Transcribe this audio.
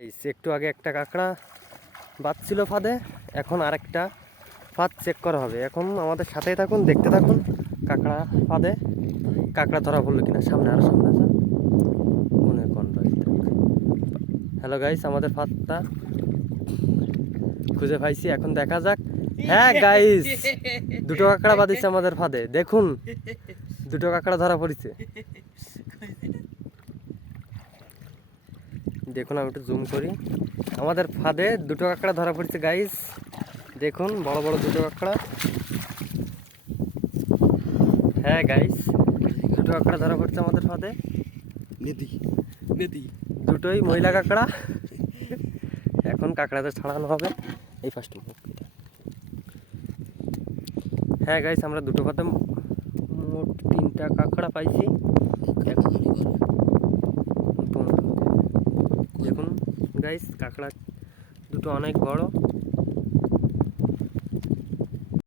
এই একটু আগে একটা কাঁকড়া বাজছিল ফাঁদে, এখন আরেকটা ফাঁদ চেক করা হবে। এখন আমাদের সাথেই থাকুন, দেখতে থাকুন কাঁকড়া ফাঁদে কাঁকড়া ধরা পড়লো কিনা। সামনে আরো সামনে আছে মনে কোন। হ্যালো গাইস, আমাদের ফাঁদটা খুঁজে পাইছি, এখন দেখা যাক। হ্যাঁ গাইস, দুটো কাঁকড়া বাঁধিছে আমাদের ফাঁদে, দেখুন দুটো কাঁকড়া ধরা পড়েছে। দেখুন আমি একটু জুম করি, আমাদের ফাঁদে দুটো কাঁকড়া ধরা পড়েছে গাইস। দেখুন বড় বড় দুটো কাঁকড়া। হ্যাঁ গাইস, দুটো কাঁকড়া ধরা পড়ছে আমাদের ফাঁদে, দুটোই মহিলা কাঁকড়া। এখন কাঁকড়াদের ছাড়ানো হবে এই ফার্স্ট। হ্যাঁ গাইস, আমরা দুটো ফাঁদে মোট 3টা কাঁকড়া পাইছি। দেখুন গাইস, কাঁকড়া দুটো অনেক বড়।